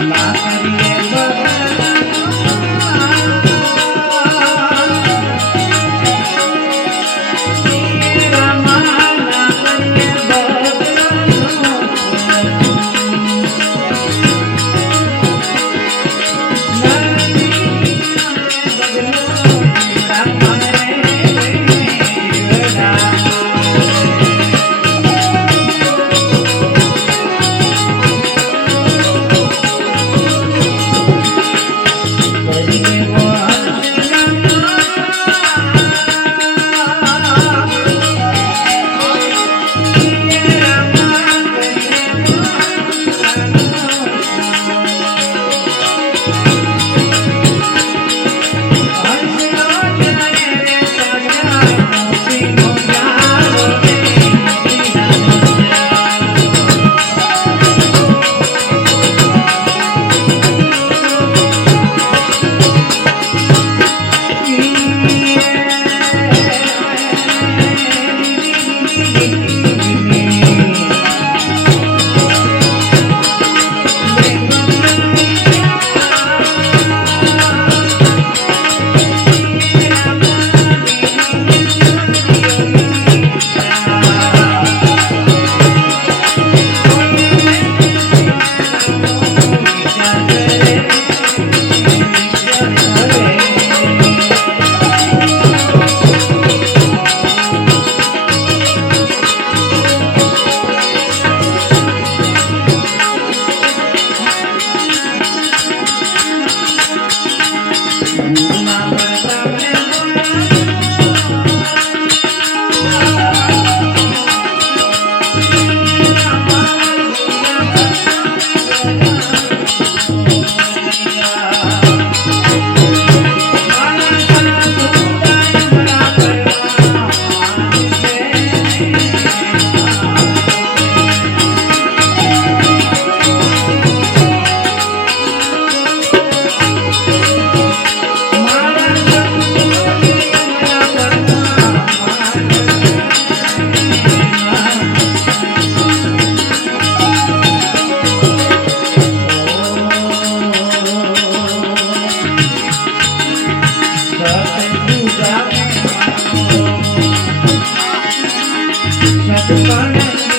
i'm Maria. I'm not